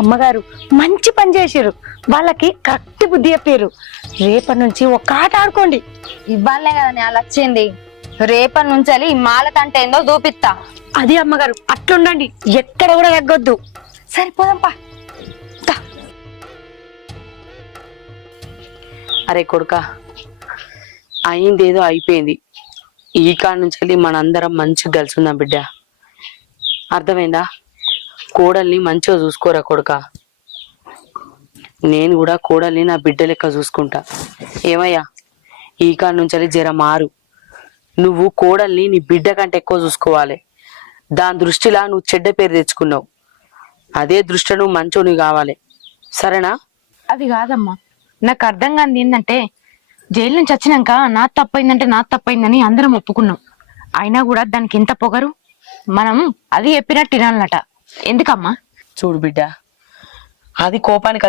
అమ్మగారు మంచి పని చేసారు. వాళ్ళకి కరెక్ట్ బుద్ధి చెప్పారు. రేపటి నుంచి ఒక్క ఆట ఆడుకోండి. ఇవ్వాలే కదా నేను వచ్చింది. రేపటి నుంచి ఈ మాలకంటే ఏందో చూపిస్తా. అది అమ్మగారు అట్లుండండి, ఎక్కడ కూడా తగ్గొద్దు. సరిపోదంపా. అరే కొడుక, అయిందేదో అయిపోయింది. ఈ కాడ నుంచి మనందరం మంచిగా కలిసి ఉందాం బిడ్డ. అర్థమైందా? కోడల్ని మంచిగా చూసుకోరా కొడుక. నేను కూడా కోడల్ని నా బిడ్డ లెక్క చూసుకుంటా. ఏమయ్యా, ఈ కాడ నుంచి జర మారు. నువ్వు కోడల్ని నీ బిడ్డ కంటే ఎక్కువ చూసుకోవాలి. దాని దృష్టిలా నువ్వు చెడ్డ పేరు తెచ్చుకున్నావు. అదే దృష్టి నువ్వు మంచోని కావాలి, సరేనా? అది కాదమ్మా, నాకు అర్థం కాదు ఏంటంటే జైలు నుంచి వచ్చినాక నా తప్పైందంటే నా తప్పైందని అందరం ఒప్పుకున్నాం. అయినా కూడా దానికి ఇంత పొగరు. మనం అది చెప్పినట్టు వినాలన్నట. ఎందుకమ్మా? చూడు బిడ్డ, అది కోపానికి